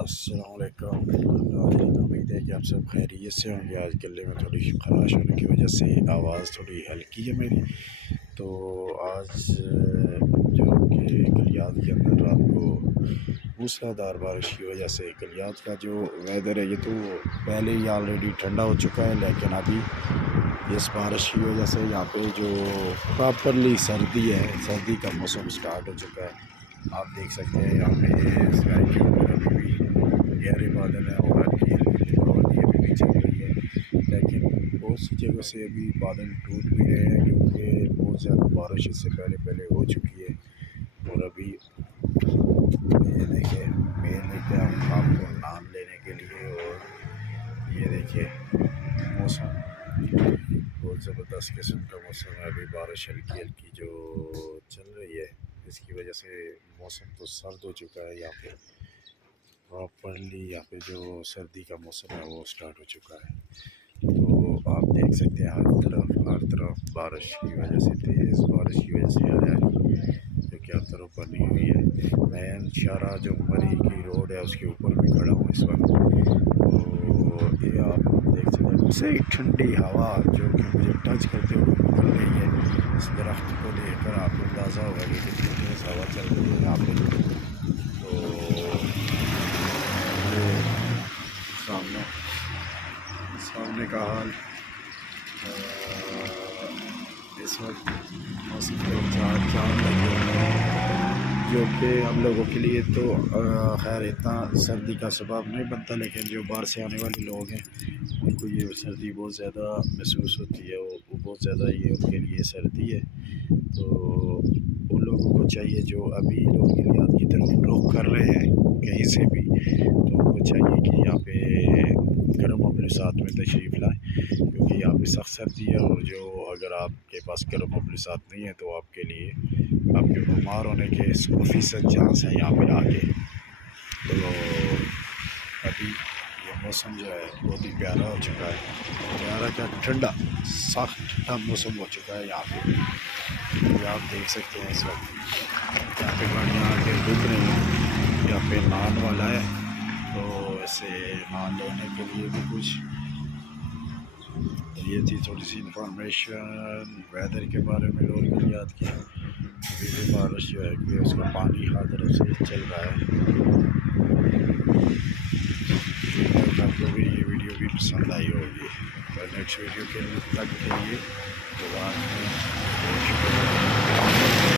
السلام علیکم۔ امید ہے کہ آپ سب خیریت سے ہوں گے۔ آج گلے میں تھوڑی خراش ہونے کی وجہ سے آواز تھوڑی ہلکی ہے میری، تو آج جو کہ گلیات کے اندر رات کو موسلا دھار بارش کی وجہ سے گلیات کا جو ویدر ہے یہ تو پہلے ہی آلریڈی ٹھنڈا ہو چکا ہے، لیکن ابھی اس بارش کی وجہ سے یہاں پہ جو پراپرلی سردی ہے، سردی کا موسم سٹارٹ ہو چکا ہے۔ آپ دیکھ سکتے ہیں یہاں پہ اسکائی کے اوپر ابھی بھی گہرے بادل ہیں اور ہلکی ہلکی ہوائیں ابھی بھی چل رہی ہے، لیکن بہت سی جگہ سے ابھی بادل ٹوٹ بھی رہے ہیں کیونکہ بہت زیادہ بارش اس سے پہلے ہو چکی ہے۔ اور ابھی یہ دیکھیں میں لے کے آؤں آپ کو نام لینے کے لیے، اور یہ دیکھیں موسم بہت زبردست قسم کا موسم ہے۔ ابھی بارش ہلکی ہلکی جو چل رہی ہے، اس کی وجہ سے موسم تو سرد ہو چکا ہے۔ یہاں پہ پراپرلی یہاں پہ جو سردی کا موسم ہے وہ سٹارٹ ہو چکا ہے، تو آپ دیکھ سکتے ہیں ہر طرف بارش کی وجہ سے، تیز بارش کی وجہ سے ہریالی جو کہ ہر طرف بنی ہوئی ہے۔ مین شاہراہ جو مری کی روڈ ہے اس کے اوپر بھی کھڑا ہوں اس وقت، تو یہ آپ دیکھ سکتے ہیں صحیح ٹھنڈی ہوا جو کہ مجھے ٹچ کرتے ہوئے نکل رہی ہے۔ اس درخت کو دیکھ کر آپ کو اندازہ ہوگا کہ کتنی تیز ہوا چل رہی ہے یہاں پہ، تو یہ سامنے کا حال اس وقت موسم کے چاند لگے ہوئے ہیں، جو کہ ہم لوگوں کے لیے تو خیر اتنا سردی کا سبب نہیں بنتا، لیکن جو باہر سے آنے والے لوگ ہیں ان کو یہ سردی بہت زیادہ محسوس ہوتی ہے، وہ بہت زیادہ یہ ان کے لیے سردی ہے۔ تو ان لوگوں کو چاہیے جو ابھی لوگ گلیات کی طرف رخ کر رہے ہیں کہیں سے بھی، تو ان کو چاہیے کہ یہاں پہ گرم ملبوسات میں تشریف لائیں، کیونکہ یہاں پہ سخت سردی ہے، اور جو اگر آپ کے پاس گرم ملبوسات نہیں ہیں تو آپ کے لیے آپ کے بیمار ہونے کے 100% چانس ہیں یہاں پہ آ کے۔ تو ابھی یہ موسم جو ہے بہت ہی پیارا ہو چکا ہے، پیارا کیا ٹھنڈا، سخت ٹھنڈا موسم ہو چکا ہے یہاں پہ۔ یہ آپ دیکھ سکتے ہیں اس وقت یہاں پہ گاڑیاں آ کے رک رہی ہیں، یہاں پہ نان والا ہے، تو ایسے نان لینے کے لیے بھی کچھ یہ تھی تھوڑی سی انفارمیشن ویدر کے بارے میں لوگ گلیات کی۔ ابھی بھی بارش جو ہے کہ اس کا پانی ہر طرف سے چل رہا ہے۔ آپ کو بھی یہ ویڈیو بھی پسند آئی ہوگی، اور نیکسٹ ویڈیو کے تک کے لیے دعا میں